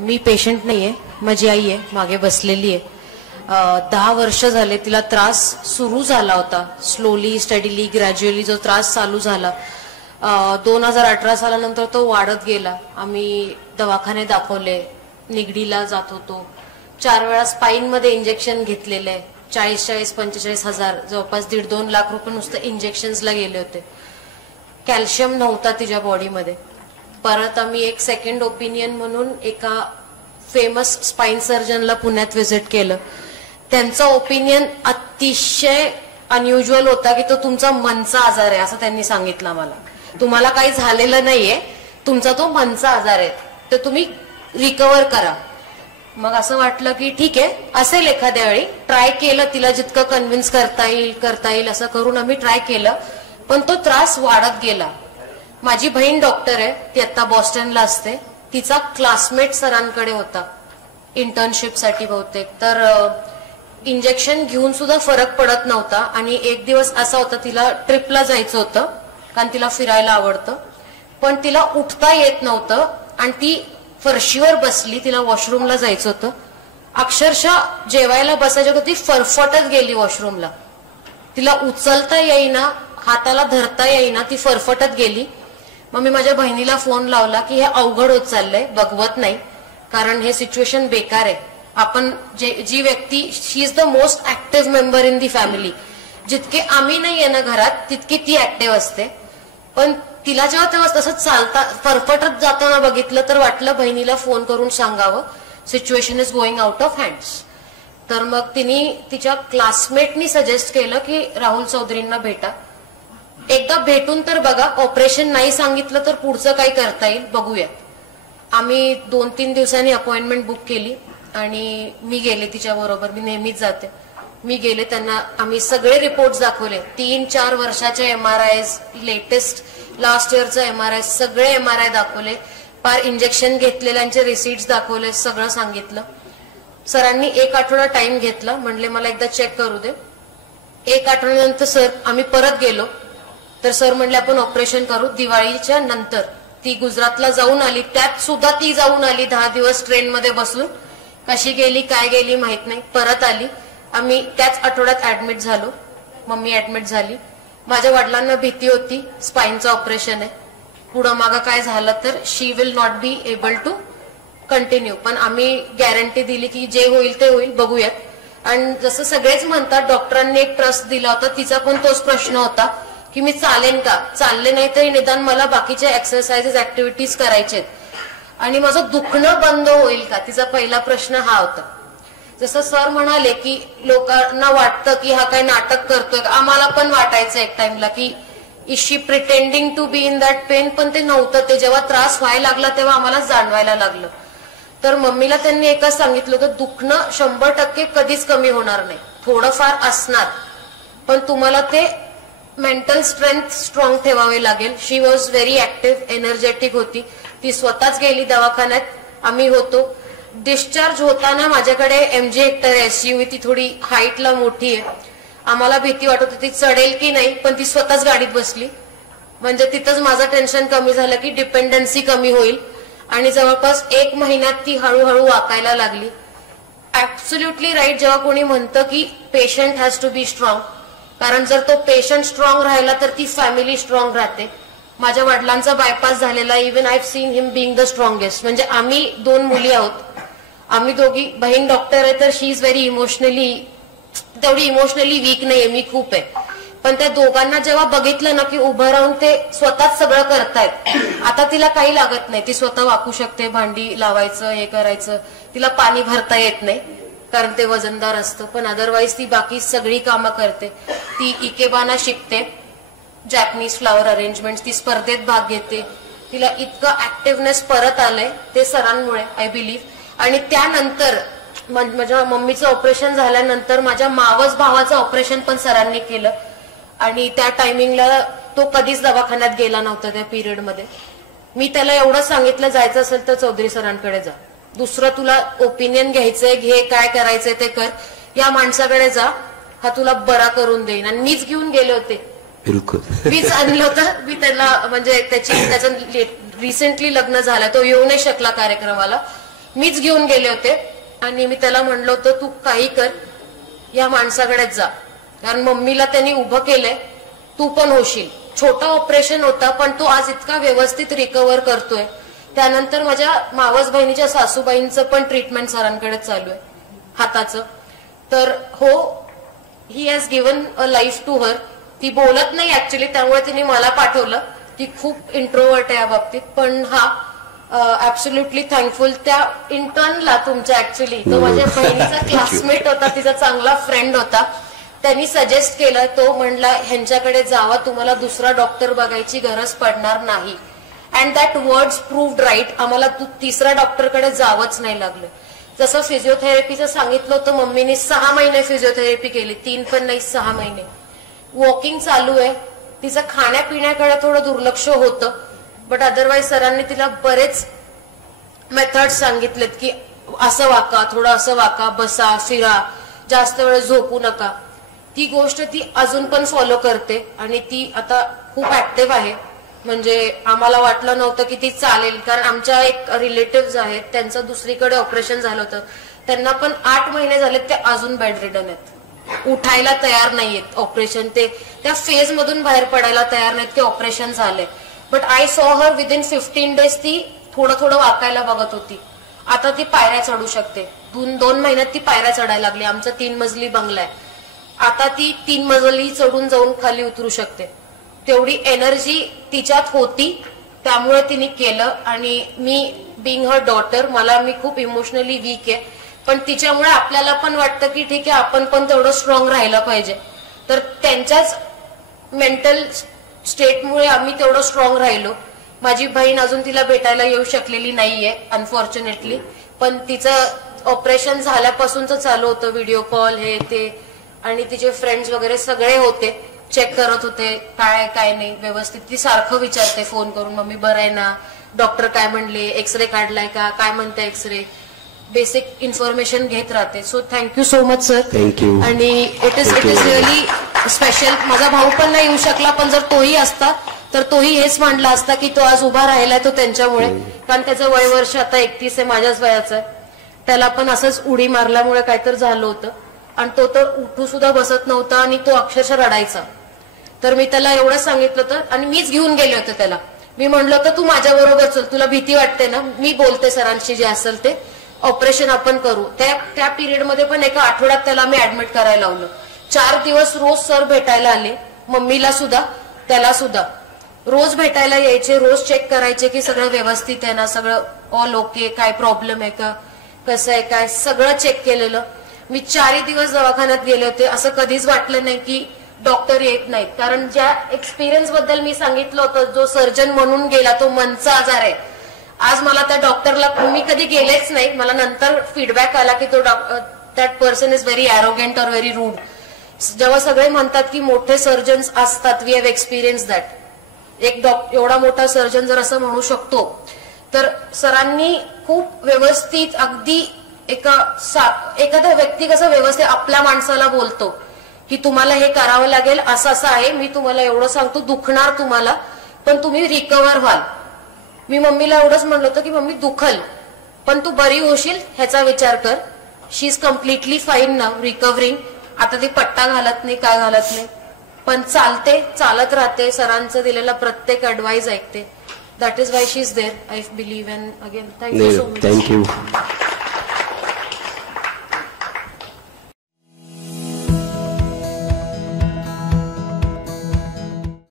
मी patient नाहीये, माझी आई आहे, मागे बसलेली आहे. 10 वर्ष झाले तिला त्रास सुरू झाला होता. स्लोली स्टडीली ग्रॅज्युअली जो त्रास चालू झाला 2018 सालानंतर तो वाढत गेला. आम्ही दवाखाने दाखवले, निगडीला जात होतो. 4 वेळा स्पाईन मध्ये इंजेक्शन घेतलेले, 40-45 हजार, जवळपास 1.5-2 लाख रुपये नुसतं इंजेक्शन्सला गेले होते. कॅल्शियम नव्हता तिच्या बॉडीमध्ये. परत आम्ही एक सेकंड ओपिनियन म्हणून एका फेमस स्पाइन सर्जनला पुण्यात व्हिजिट केलं. त्यांचा ओपिनियन अतिशय अनयुज्युअल होता की तो तुमचा मनचा आजार आहे असं त्यांनी सांगितलं मला. तुम्हाला काही झालेलं नाहीये, तुमचा तो मनचा आजार आहे, तर तुम्ही रिकव्हर करा. मग असं वाटलं की ठीक आहे, असेल एखाद्या वेळी. ट्राय केलं, तिला जितकं कन्व्हिन्स करता येईल असं करून आम्ही ट्राय केलं, पण तो त्रास वाढत गेला. माझी बहीण डॉक्टर आहे, ती आता बॉस्टनला असते. तिचा क्लासमेट सरांकडे होता इंटर्नशिपसाठी बहुतेक. तर इंजेक्शन घेऊन सुद्धा फरक पडत नव्हता. आणि एक दिवस असा होता, तिला ट्रिपला जायचं होतं कारण तिला फिरायला आवडतं, पण तिला उठता येत नव्हतं आणि ती फरशीवर बसली. तिला वॉशरूमला जायचं होतं. अक्षरशः जेवायला बसायच्या होती, फरफटत गेली वॉशरूमला. तिला उचलता येईना, हाताला धरता येईना, ती फरफटत गेली. मग मी माझ्या बहिणीला फोन लावला की हे अवघड होत चाललंय, बघवत नाही, कारण हे सिच्युएशन बेकार आहे. आपण जी व्यक्ती, she is the most active member in the family. जितके आम्ही नाही आहे ना घरात, तितकी ती ऍक्टिव्ह असते. पण तिला जेव्हा तेव्हा तसं चालता फरफटत जाताना बघितलं तर वाटलं बहिणीला फोन करून सांगावं, situation is going out of hands. तर मग तिने तिच्या क्लासमेटनी सजेस्ट केलं की राहुल चौधरींना भेटा, एकदा भेटून तर बघा. ऑपरेशन नाही सांगितलं तर पुढचं काही करता येईल, बघूयात. आम्ही 2-3 दिवसांनी अपॉइंटमेंट बुक केली आणि मी गेले तिच्या बरोबर. मी नेहमीच जाते. मी गेले, त्यांना आम्ही सगळे रिपोर्ट्स दाखवले. 3-4 वर्षाचे MRIs, लेटेस्ट लास्ट इयरचा MRI, सगळे MRI दाखवले. पार इंजेक्शन घेतलेल्यांचे रिसीट्स दाखवले, सगळं सांगितलं. सरांनी 1 आठवडा टाइम घेतला, म्हणले मला एकदा चेक करू दे. 1 आठवड्यानंतर सर आम्ही परत गेलो, तर सर म्हणले आपण ऑपरेशन करू दिवाळीच्या नंतर. ती गुजरातला जाऊन आली, त्यात सुद्धा ती जाऊन आली 10 दिवस ट्रेनमध्ये बसून. कशी गेली काय गेली माहित नाही, परत आली. आम्ही त्याच आठवड्यात ऍडमिट झालो. मम्मी ऍडमिट झाली. माझ्या वडिलांना भीती होती, स्पाईनचं ऑपरेशन आहे, पुढं मागं काय झालं तर she will not be able to continue. पण आम्ही गॅरंटी दिली की जे होईल ते होईल, बघूयात. आणि जसं सगळेच म्हणतात, डॉक्टरांनी एक ट्रस्ट दिला होता. तिचा पण तोच प्रश्न होता की मी चालेन का, चालले नाही तरी निदान मला बाकीचे एक्सरसाइजेस ऍक्टिव्हिटीज करायचे आणि माझं दुखणं बंद होईल का, तिचा पहिला प्रश्न हा होता. जसं सर म्हणाले की लोकांना वाटतं की हा काय नाटक करतोय, आम्हाला पण वाटायचं एक टाइमला की is she pretending to be in that pain, पण ते नव्हतं. ते जेव्हा त्रास व्हायला लागला तेव्हा आम्हाला जाणवायला लागलं. तर मम्मीला त्यांनी एकच सांगितलं होतं, दुखणं 100% कधीच कमी होणार नाही, थोडंफार असणार, पण तुम्हाला ते मेंटल स्ट्रेंथ स्ट्रॉंग ठेवावे लागेल. शी वॉज व्हेरी ऍक्टिव्ह, एनर्जेटिक होती. ती स्वतःच गेली दवाखान्यात, आम्ही होतो. डिस्चार्ज होताना माझ्याकडे MG हेक्टर SUV, ती थोडी हाईटला मोठी आहे. आम्हाला भीती वाटत होती ती चढेल की नाही, पण ती स्वतःच गाडीत बसली. म्हणजे तिथंच माझं टेन्शन कमी झालं की डिपेंडन्सी कमी होईल. आणि जवळपास 1 महिन्यात ती हळूहळू वाकायला लागली. ऍब्सोल्युटली राईट जेव्हा कोणी म्हणतं की patient has to be strong, कारण जर तो पेशंट स्ट्रॉंग राहिला तर ती फॅमिली स्ट्रॉंग राहते. माझ्या वडिलांचा बायपास झालेला, even I have seen him being the strongest. म्हणजे आम्ही 2 मुली आहोत, आम्ही दोघी. बहीण डॉक्टर आहे तर शी इज व्हेरी इमोशनली, तेवढी इमोशनली वीक नाहीये, मी खूप आहे. पण त्या दोघांना जेव्हा बघितलं ना की उभं राहून ते स्वतःच सगळं करतायत. आता तिला काही लागत नाही, ती स्वतः वाकू शकते, भांडी लावायचं, हे करायचं. तिला पाणी भरता येत नाही कारण ते वजनदार असतं, पण अदरवाईज ती बाकी सगळी कामं करते. ती इकेबाना शिकते, जॅपनीज फ्लावर अरेंजमेंट, ती स्पर्धेत भाग घेते. तिला इतकं ऍक्टिव्हनेस परत आलंय ते सरांमुळे, आय बिलीव्ह. आणि त्यानंतर माझ्या मम्मीचं ऑपरेशन झाल्यानंतर माझ्या मावस भावाचं ऑपरेशन पण सरांनी केलं. आणि त्या टायमिंगला तो कधीच दवाखान्यात गेला नव्हता त्या पिरियडमध्ये. मी त्याला एवढं सांगितलं, जायचं असेल तर चौधरी सरांकडे जा, दुसरं तुला ओपिनियन घ्यायचंय घे, काय करायचंय ते कर, या माणसाकडे जा, हा तुला बरा करून देईन. आणि मीच घेऊन गेले होते, बिलकुल मीच आणलं होतं. मी त्याला म्हणजे त्याचं रिसेंटली लग्न झालं, तो येऊ नाही शकला कार्यक्रमाला, मीच घेऊन गेले होते आणि मी त्याला म्हणलं होतं तू काही कर, या माणसाकडेच जा, कारण मम्मीला त्यांनी उभं केलंय, तू पण होशील. छोटा ऑपरेशन होता पण तो आज इतका व्यवस्थित रिकव्हर करतोय. त्यानंतर माझ्या मावस बहिणीच्या सासूबाईंचं पण ट्रीटमेंट सरांकडे चालू आहे हाताचं. तर हो, he has given a life to her. ती बोलत नाही ऍक्च्युली, त्यामुळे तिने मला पाठवलं. ती खूप इंट्रोवर्ट आहे या बाबतीत, पण हा ऍब्सोल्युटली थँकफुल त्या इंटर्नला तुमच्या, ऍक्च्युली तो माझ्या बहिणीचा क्लासमेट होता, तिचा चांगला फ्रेंड होता. त्यांनी सजेस्ट केलं, तो म्हणला ह्यांच्याकडे जावा, तुम्हाला दुसरा डॉक्टर बघायची गरज पडणार नाही. And that words proved right. आम्हाला तिसऱ्या डॉक्टरकडे जावंच नाही लागलं. जसं फिजिओथेरपीचं सांगितलं होतं, मम्मीने 6 महिने फिजिओथेरपी केली, 3 पण नाही 6 महिने. वॉकिंग चालू आहे. तिचं खाण्यापिण्याकडे थोडं दुर्लक्ष होतं, बट अदरवाईज सरांनी तिला बरेच मेथड्स सांगितलेत की असं वाका, थोडं असं वाका, बसा, फिरा, जास्त वेळ झोपू नका. ती गोष्ट ती अजून पण फॉलो करते आणि ती आता खूप ऍक्टिव्ह आहे. म्हणजे आम्हाला वाटलं नव्हतं की ती चालेल, कारण आमच्या एक रिलेटिव्ह आहेत, त्यांचं दुसरीकडे ऑपरेशन झालं होतं, त्यांना पण 8 महिने झाले, ते अजून बेड रिडन आहेत, उठायला तयार नाहीयेत. ऑपरेशन ते त्या फेज मधून बाहेर पडायला तयार नाहीत की ऑपरेशन झालंय. But I saw her within 15 days ती थोडं थोडं वाकायला बघत होती. आता ती पायऱ्या चढू शकते. 2 महिन्यात ती पायऱ्या चढायला लागली. आमचा 3 मजली बंगला आहे, आता ती 3 मजली चढून जाऊन खाली उतरू शकते. तेवढी एनर्जी तिच्यात होती, त्यामुळे तिने केलं. आणि मी बिंग हर डॉटर, मी खूप इमोशनली वीक आहे, पण तिच्यामुळे आपल्याला पण वाटतं की ठीक आहे, आपण पण तेवढं स्ट्रॉंग राहिलं पाहिजे. तर त्यांच्याच मेंटल स्टेटमुळे आम्ही तेवढं स्ट्रॉंग राहिलो. माझी बहीण अजून तिला भेटायला येऊ शकलेली नाहीये अनफॉर्च्युनेटली, पण तिचं ऑपरेशन झाल्यापासूनच चालू होतं व्हिडिओ कॉल हे ते, आणि तिचे फ्रेंड्स वगैरे सगळे होते, चेक करत होते काय काय नाही व्यवस्थित. ती सारखं विचारते फोन करून, मम्मी बरं आहे ना, डॉक्टर काय म्हणले, एक्सरे काढलाय का, काय म्हणते एक्सरे, बेसिक इन्फॉर्मेशन घेत राहते. So thank you so much sir. Thank you. आणि इट इज रिअली स्पेशल. माझा भाऊ पण नाही येऊ शकला, पण जर तोही असता तर तोही हेच मांडला असता की तो आज उभा राहिलाय तो त्यांच्यामुळे, कारण त्याचं वय वर्ष आता 31 आहे, माझ्याच वयाचं आहे. त्याला पण असंच उडी मारल्यामुळे काहीतरी झालं होतं आणि तो तर उठू सुद्धा बसत नव्हता आणि तो अक्षरशः रडायचा. तर मी त्याला एवढं सांगितलं होतं आणि मीच घेऊन गेले होते त्याला. मी म्हणलं होतं तू माझ्या बरोबर चल, तुला भीती वाटते ना, मी बोलते सरांशी जे असेल ते, ऑपरेशन आपण करू. त्या पिरियडमध्ये पण एका आठवड्यात त्याला मी ऍडमिट करायला लावलं. 4 दिवस रोज सर भेटायला आले, मम्मीला सुद्धा त्याला सुद्धा रोज भेटायला यायचे, रोज चेक करायचे की सगळं व्यवस्थित आहे ना, सगळं ऑल ओके, काय प्रॉब्लेम आहे का, कसं आहे काय, सगळं चेक केलेलं. मी 4 दिवस दवाखान्यात गेले होते. असं कधीच वाटलं नाही की डॉक्टर येत नाहीत, कारण ज्या एक्सपिरियन्स बद्दल मी सांगितलं होतं, जो सर्जन म्हणून गेला तो मनचा आजार आहे. आज मला त्या डॉक्टरला, मी कधी गेलेच नाही, मला नंतर फीडबॅक आला की तो that person is very arrogant और व्हेरी रूड. जेव्हा सगळे म्हणतात की मोठे सर्जन्स असतात, वी हॅव एक्सपिरियन्स दॅट, एक एवढा मोठा सर्जन जर असं म्हणू शकतो, तर सरांनी खूप व्यवस्थित, अगदी एखादा व्यक्ती कसं व्यवस्थित आपल्या माणसाला बोलतो की तुम्हाला हे करावं लागेल, असं असं आहे, मी तुम्हाला एवढं सांगतो, दुखणार तुम्हाला, पण तुम्ही रिकव्हर व्हाल. मी मम्मीला एवढंच म्हणलं होतं की मम्मी दुखल, पण तू बरी होशील ह्याचा विचार कर. शी इज कम्प्लिटली फाईन नाव, रिकव्हरिंग. आता ती पट्टा घालत नाही, काय घालत नाही, पण चालते, चालत राहते, सरांचं दिलेला प्रत्येक ऍडवाइस ऐकते. That is why she is there, I believe. And again thank you so much. Thank you.